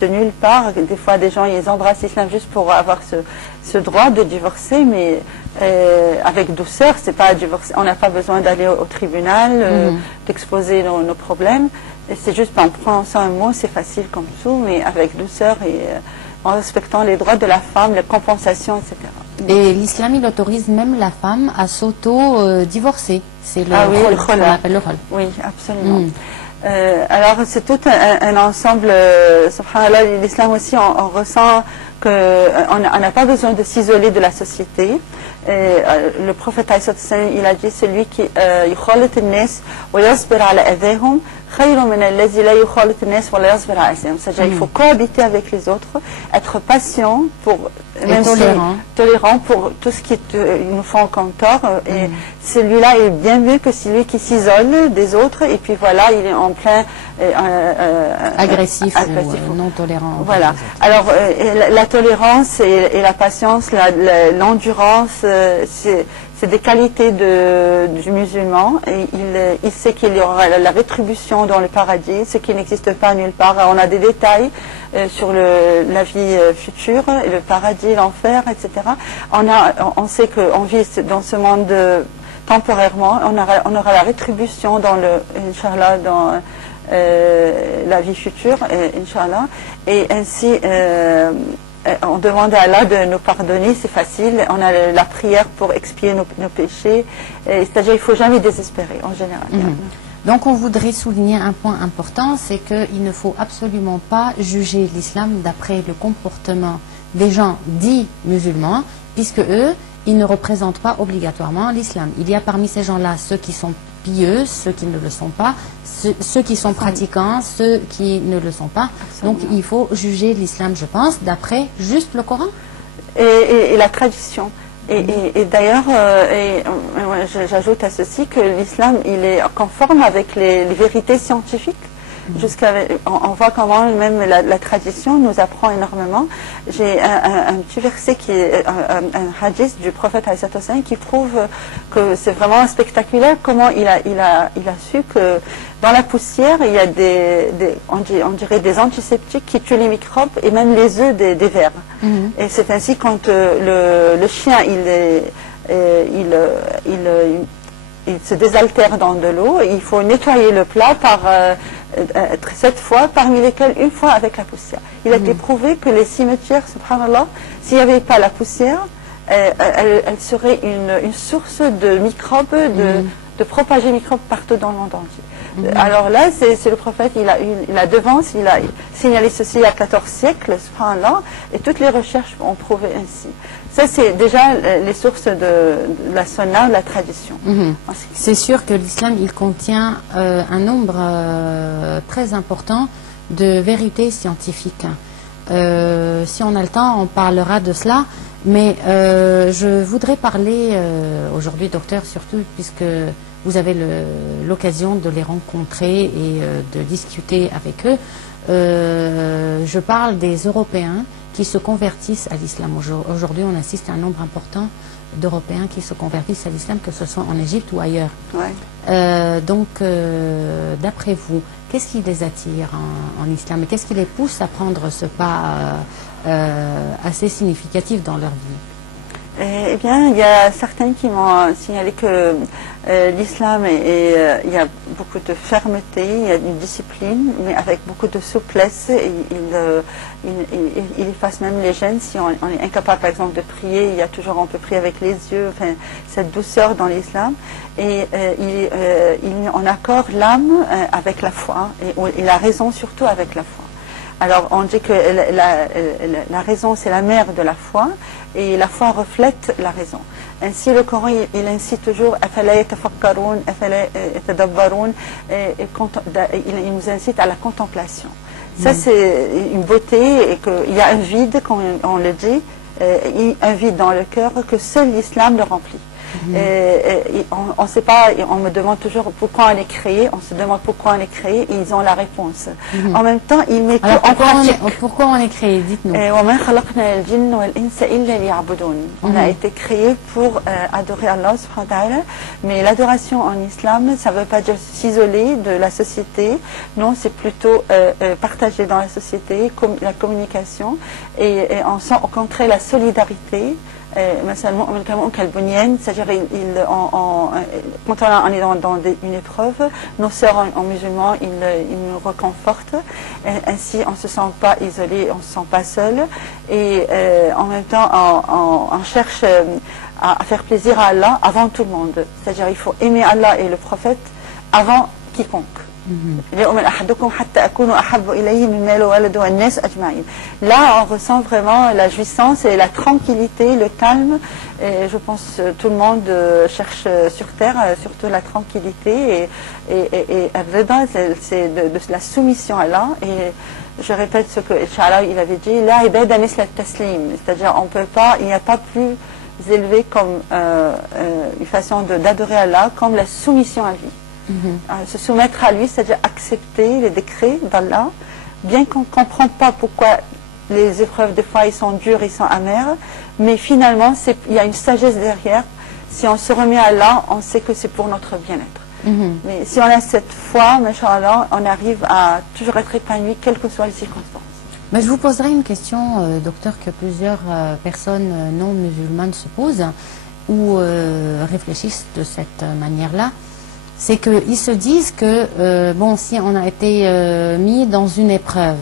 de nulle part. Des fois, des gens, ils embrassent l'islam juste pour avoir ce droit de divorcer, mais avec douceur. C'est pas divorcer. On n'a pas besoin d'aller au tribunal, d'exposer nos problèmes. C'est juste en prononçant un mot, c'est facile comme tout, mais avec douceur et en respectant les droits de la femme, les compensations, etc. Et l'islam, il autorise même la femme à s'auto-divorcer. C'est le rôle qu'on appelle le rôle. Oui, absolument. Alors, c'est tout un ensemble, subhanallah, l'islam aussi, on ressent qu'on n'a pas besoin de s'isoler de la société. Le prophète, il a dit, celui qui يخالط الناس ويصبر على أذاهم خير من الذي لا يخالط الناس ولا يصبر على أذاهم. C'est-à-dire, il faut cohabiter avec les autres, être patient pour même tolérant pour tout ce qui nous font comme tort. Et celui-là est bien mieux que celui qui s'isole des autres et puis voilà, il est en plein agressif ou non tolérant. Voilà. Alors la tolérance et la patience, l'endurance, c'est des qualités du musulman. Et il sait qu'il y aura la rétribution dans le paradis, ce qui n'existe pas nulle part. On a des détails sur la vie future, le paradis, l'enfer, etc. On sait qu'on vit dans ce monde temporairement. On aura la rétribution dans Inch'Allah, dans la vie future, Inch'Allah. Et ainsi, on demande à Allah de nous pardonner, c'est facile. On a la prière pour expier nos péchés. C'est-à-dire, il ne faut jamais désespérer, en général. Donc, on voudrait souligner un point important, c'est qu'il ne faut absolument pas juger l'islam d'après le comportement des gens dits musulmans, puisque eux, ils ne représentent pas obligatoirement l'islam. Il y a parmi ces gens-là ceux qui sont pieux, ceux qui ne le sont pas, ceux qui sont pratiquants, ceux qui ne le sont pas. Absolument. Donc il faut juger l'islam, je pense, d'après juste le Coran. Et la tradition. Et d'ailleurs, j'ajoute à ceci que l'islam, il est conforme avec les vérités scientifiques. On voit comment même la tradition nous apprend énormément. J'ai un petit verset qui est un hadith du prophète qui prouve que c'est vraiment spectaculaire comment il a su que dans la poussière il y a on dirait des antiseptiques qui tuent les microbes et même les œufs des vers. Et c'est ainsi quand le chien il se désaltère dans de l'eau, il faut nettoyer le plat par 7 fois, parmi lesquelles une fois avec la poussière. Il a été prouvé que les cimetières, subhanallah, s'il n'y avait pas la poussière, elle serait une source de microbes, de propager microbes partout dans le monde entier. Alors là, c'est le prophète, il a devance, il a signalé ceci il y a 14 siècles, subhanallah, et toutes les recherches ont prouvé ainsi. Ça, c'est déjà les sources de la sunna, de la tradition. C'est sûr que l'islam, il contient un nombre très important de vérités scientifiques. Si on a le temps, on parlera de cela. Mais je voudrais parler aujourd'hui, docteur, surtout puisque vous avez l'occasion de les rencontrer et de discuter avec eux. Je parle des Européens qui se convertissent à l'islam. Aujourd'hui, on assiste à un nombre important d'Européens qui se convertissent à l'islam, que ce soit en Égypte ou ailleurs. Donc, d'après vous, qu'est-ce qui les attire en islam et qu'est-ce qui les pousse à prendre ce pas assez significatif dans leur vie? Eh bien, il y a certains qui m'ont signalé que l'islam, il y a beaucoup de fermeté, il y a une discipline, mais avec beaucoup de souplesse. Il efface même les gênes. Si on est incapable, par exemple, de prier, on peut prier avec les yeux, enfin, cette douceur dans l'islam. Et on accorde l'âme avec la foi, et la raison surtout avec la foi. Alors, on dit que la raison, c'est la mère de la foi, et la foi reflète la raison. Ainsi, le Coran, il incite toujours il nous incite à la contemplation. Ça, c'est une beauté, et qu'il y a un vide, comme on le dit, un vide dans le cœur que seul l'islam le remplit. On ne sait pas, on me demande toujours pourquoi on est créé, on se demande pourquoi on est créé, et ils ont la réponse. En même temps, il met Alors, en pratique. pourquoi on est créé? Dites-nous. On a été créé pour adorer Allah subhanahu wa ta'ala, mais l'adoration en islam, ça ne veut pas dire s'isoler de la société, non, c'est plutôt partager dans la société, la communication, et on sent au contraire la solidarité. C'est-à-dire quand on est dans une épreuve, nos sœurs en musulmans, ils nous réconfortent, ainsi on ne se sent pas isolé, on ne se sent pas seul, et en même temps on cherche à faire plaisir à Allah avant tout le monde. C'est-à-dire il faut aimer Allah et le prophète avant quiconque. Là, on ressent vraiment la jouissance et la tranquillité, le calme. Et je pense que tout le monde cherche sur terre, surtout la tranquillité. Et Rida, c'est de la soumission à Allah. Et je répète ce que Inch'Allah il avait dit, la ibada misla taslim. C'est-à-dire, on peut pas, il n'y a pas plus élevé comme une façon d'adorer Allah, comme la soumission à lui. Se soumettre à lui, c'est-à-dire accepter les décrets d'Allah, bien qu'on ne comprenne pas pourquoi les épreuves des fois ils sont dures, ils sont amères, mais finalement il y a une sagesse derrière. Si on se remet à Allah, on sait que c'est pour notre bien-être. Mais si on a cette foi, machallah, on arrive à toujours être épanoui, quelles que soient les circonstances. Mais je vous poserai une question, docteur, que plusieurs personnes non musulmanes se posent ou réfléchissent de cette manière-là. C'est qu'ils se disent que, bon, si on a été mis dans une épreuve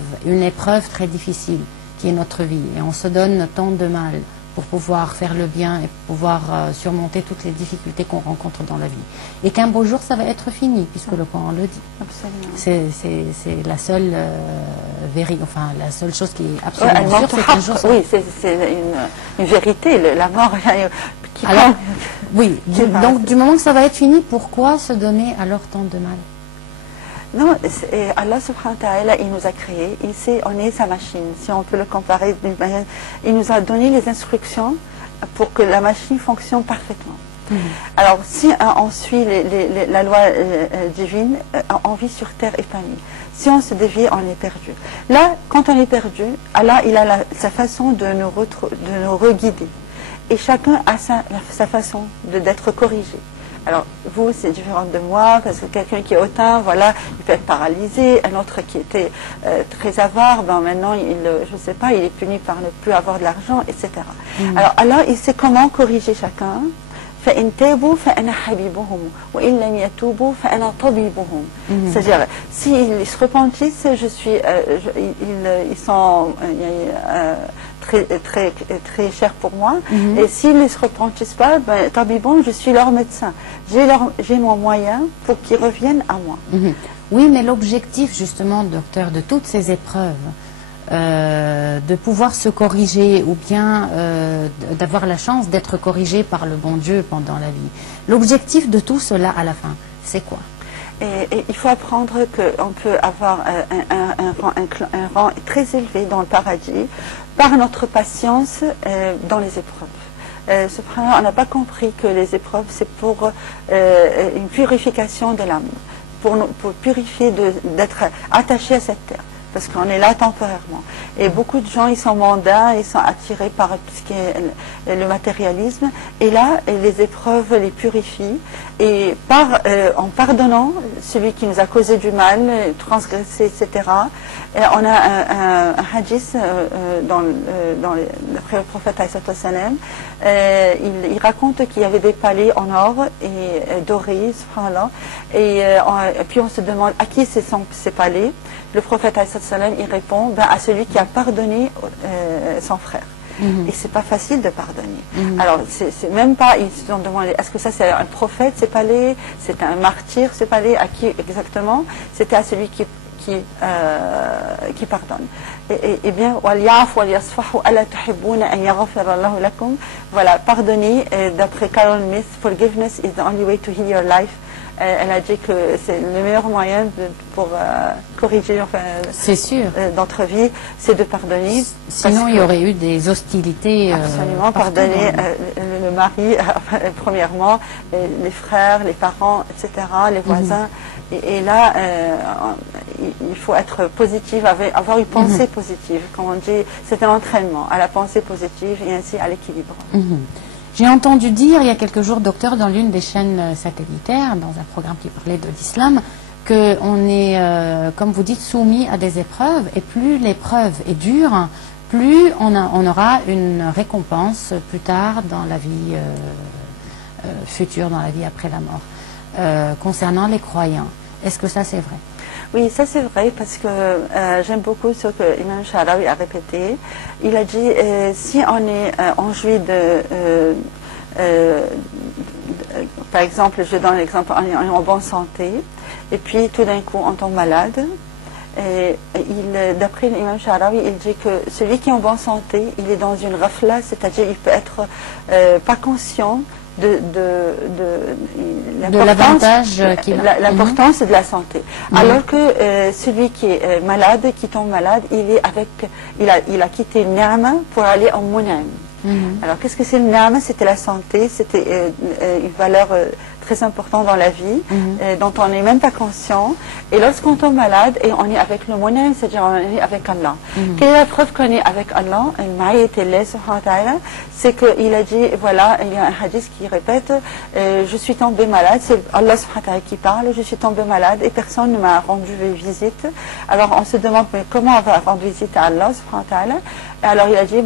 très difficile, qui est notre vie, et on se donne tant de mal pour pouvoir faire le bien et pouvoir surmonter toutes les difficultés qu'on rencontre dans la vie, et qu'un beau jour, ça va être fini, puisque le Coran le dit. Absolument. C'est la seule la seule chose qui est absolument sûre, c'est qu'un jour... Oui, c'est une vérité, la mort... Alors, oui, donc du moment que ça va être fini, pourquoi se donner alors tant de mal? Non, Allah subhanahu wa ta'ala, il nous a créés, on est sa machine, si on peut le comparer d'une manière, il nous a donné les instructions pour que la machine fonctionne parfaitement. Alors, si on suit la loi divine, on vit sur terre épanouie. Si on se dévie, on est perdu. Là, quand on est perdu, Allah, il a sa façon de nous reguider. Et chacun a sa façon d'être corrigé. Alors, vous, c'est différent de moi, parce que quelqu'un qui est hautain, voilà, il peut être paralysé. Un autre qui était très avare, ben maintenant, je ne sais pas, il est puni par ne plus avoir de l'argent, etc. Alors, Allah, il sait comment corriger chacun. C'est-à-dire, s'ils se repentissent, ils sont très chers pour moi. Et s'ils ne se repentissent pas, tabibon, je suis leur médecin. J'ai mon moyen pour qu'ils reviennent à moi. Oui, mais l'objectif, justement, docteur, de toutes ces épreuves, de pouvoir se corriger ou bien d'avoir la chance d'être corrigé par le bon Dieu pendant la vie. L'objectif de tout cela à la fin, c'est quoi? Et il faut apprendre qu'on peut avoir un rang très élevé dans le paradis par notre patience dans les épreuves. Cependant, on n'a pas compris que les épreuves, c'est pour une purification de l'âme, pour purifier d'être attaché à cette terre. Parce qu'on est là temporairement. Et beaucoup de gens, ils sont mondains, ils sont attirés par ce qui est le matérialisme. Et là, les épreuves les purifient. Et en pardonnant celui qui nous a causé du mal, transgressé, etc., on a un hadith d'après le prophète il raconte qu'il y avait des palais en or et dorés, subhanallah. Et puis on se demande à qui ces palais. Le prophète il répond à celui qui a pardonné son frère. Et c'est pas facile de pardonner. Alors c'est même pas, ils se sont demandé, est-ce que ça c'est un prophète, c'est palais, c'est un martyr, c'est palais, à qui exactement? C'était à celui qui pardonne. Et bien, voilà, pardonner, d'après Carol Smith, forgiveness is the only way to heal your life. Elle a dit que c'est le meilleur moyen pour corriger notre vie, c'est de pardonner. Sinon, il y aurait eu des hostilités. Absolument, pardonner. Le mari, premièrement, les frères, les parents, etc., les voisins. Et là, il faut être positif, avoir une pensée positive. Comme on dit, c'est un entraînement à la pensée positive et ainsi à l'équilibre. J'ai entendu dire il y a quelques jours, docteur, dans l'une des chaînes satellitaires, dans un programme qui parlait de l'islam, qu'on est, comme vous dites, soumis à des épreuves, et plus l'épreuve est dure, plus on aura une récompense plus tard dans la vie future, dans la vie après la mort. Concernant les croyants, est-ce que ça c'est vrai? Oui, ça c'est vrai parce que j'aime beaucoup ce que Imam Sha'rawi a répété. Il a dit si on jouit par exemple, je donne l'exemple, on est en bonne santé et puis tout d'un coup on tombe malade. Et d'après l'imam Sha'rawi, il dit que celui qui est en bonne santé, il est dans une rafla, c'est-à-dire il peut être pas conscient de l'avantage qu'il a. L'importance de la santé. Alors que celui qui est malade, qui tombe malade, il a quitté le ni'ma pour aller en mun'im. Alors qu'est-ce que c'est le ni'ma? C'était la santé, c'était une valeur très importante dans la vie, dont on n'est même pas conscient. Et lorsqu'on tombe malade et on est avec le mun'im, c'est-à-dire on est avec Allah. Quelle est la preuve qu'on est avec Allah? C'est qu'il a dit, voilà, il y a un hadith qui répète, je suis tombé malade, c'est Allah subhanahu wa ta'ala qui parle, je suis tombé malade et personne ne m'a rendu visite. Alors on se demande, mais comment on va rendre visite à Allah subhanahu wa ta'ala? Alors il a dit,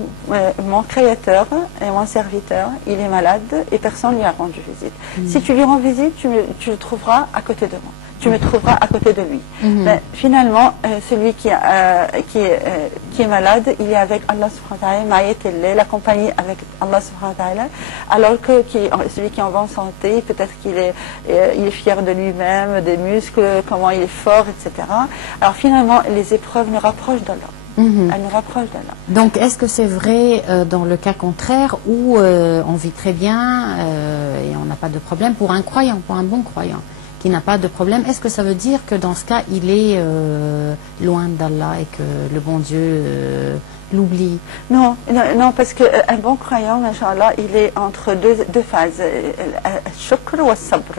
mon créateur et mon serviteur, il est malade et personne ne lui a rendu visite. Si tu lui rends visite, tu le trouveras à côté de moi. Tu me trouveras à côté de lui. Mais finalement, celui qui est malade, il est avec Allah subhanahu wa ta'ala, la compagnie avec Allah subhanahu wa ta'ala, alors que celui qui est en bonne santé, peut-être qu'il est fier de lui-même, des muscles, comment il est fort, etc. Alors finalement, les épreuves nous rapprochent d'Allah. Elle nous rapproche d'Allah. Donc, est-ce que c'est vrai dans le cas contraire où on vit très bien et on n'a pas de problème pour un croyant, pour un bon croyant qui n'a pas de problème? Est-ce que ça veut dire que dans ce cas, il est loin d'Allah et que le bon Dieu l'oublie? Non, parce qu'un bon croyant, machallah, il est entre deux phases, shukr ou sabr.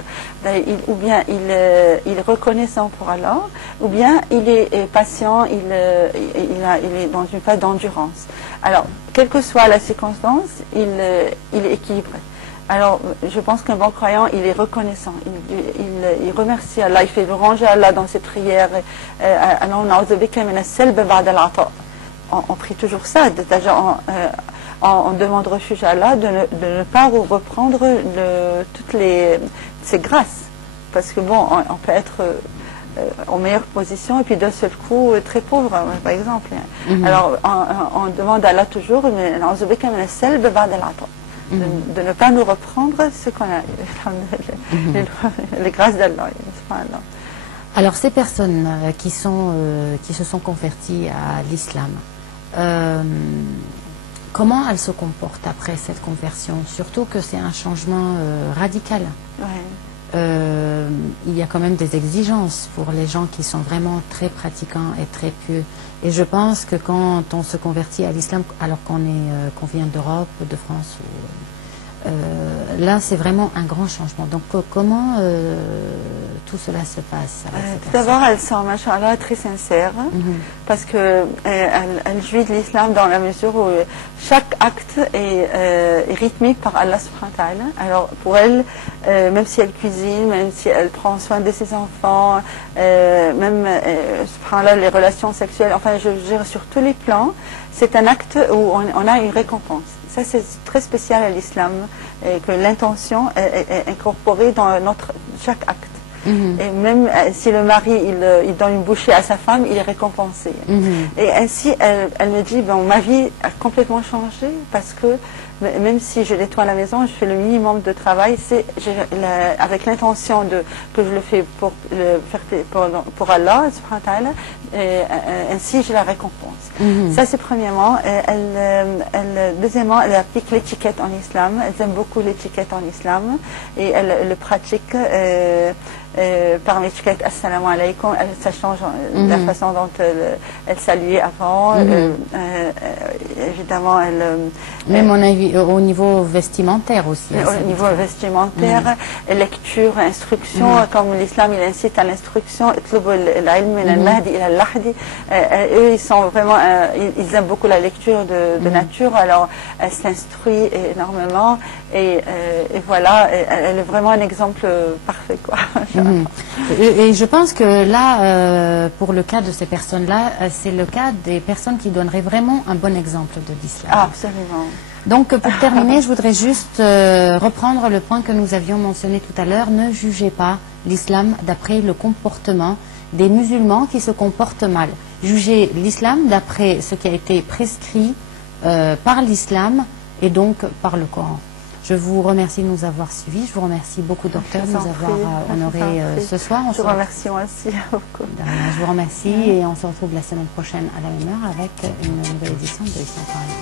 Ou bien il est reconnaissant pour Allah, ou bien il est patient, il est dans une phase d'endurance. Alors, quelle que soit la circonstance, il est équilibré. Alors, je pense qu'un bon croyant, il est reconnaissant, il remercie Allah, il fait louange à Allah dans ses prières. On prie toujours ça, c'est-à-dire on demande refuge à Allah de ne pas reprendre toutes ces grâces. Parce que bon, on peut être en meilleure position et puis d'un seul coup très pauvre, par exemple. Alors, on demande à Allah toujours, mais de ne pas nous reprendre ce qu'on a, les grâces d'Allah. Alors ces personnes qui se sont converties à l'islam, comment elles se comportent après cette conversion? Surtout que c'est un changement radical. Il y a quand même des exigences pour les gens qui sont vraiment très pratiquants et très pieux. Et je pense que quand on se convertit à l'islam, alors qu'on vient d'Europe, de France, là c'est vraiment un grand changement. Donc comment tout cela se passe? D'abord, elles sont, machallah, très sincères, parce que elles jouissent de l'islam dans la mesure où chaque acte est rythmé par Allah subhanahu wa ta'ala. Alors pour elles, même si elle cuisine, même si elle prend soin de ses enfants, même subhanallah, les relations sexuelles, enfin je veux dire sur tous les plans, c'est un acte où on a une récompense. Ça c'est très spécial à l'islam, que l'intention est incorporée dans chaque acte. Et même si le mari il donne une bouchée à sa femme, il est récompensé. Et ainsi elle me dit, bon, ma vie a complètement changé parce que même si je nettoie la maison, je fais le minimum de travail, avec l'intention que je le fais pour Allah subhanahu wa ta'ala, ainsi je la récompense. Ça c'est premièrement. Deuxièmement, elle applique l'étiquette en islam, elle aime beaucoup l'étiquette en islam et elle le pratique. Par Mishkat, assalamu alaikum, ça change la façon dont elle saluait avant. Évidemment, même au niveau vestimentaire aussi. Au niveau vestimentaire, lecture, instruction, comme l'islam il incite à l'instruction, eux ils sont vraiment, ils aiment beaucoup la lecture de nature, alors elle s'instruit énormément et voilà, elle est vraiment un exemple parfait, quoi. Et je pense que là, pour le cas de ces personnes-là, c'est le cas des personnes qui donneraient vraiment un bon exemple de l'islam. Ah, absolument. Donc, pour terminer, je voudrais juste reprendre le point que nous avions mentionné tout à l'heure. Ne jugez pas l'islam d'après le comportement des musulmans qui se comportent mal. Jugez l'islam d'après ce qui a été prescrit par l'islam et donc par le Coran. Je vous remercie de nous avoir suivis. Je vous remercie beaucoup, docteur, de nous avoir honorés ce soir. Je vous remercie aussi beaucoup. Je vous remercie et on se retrouve la semaine prochaine à la même heure avec une nouvelle édition de Islam Parlé.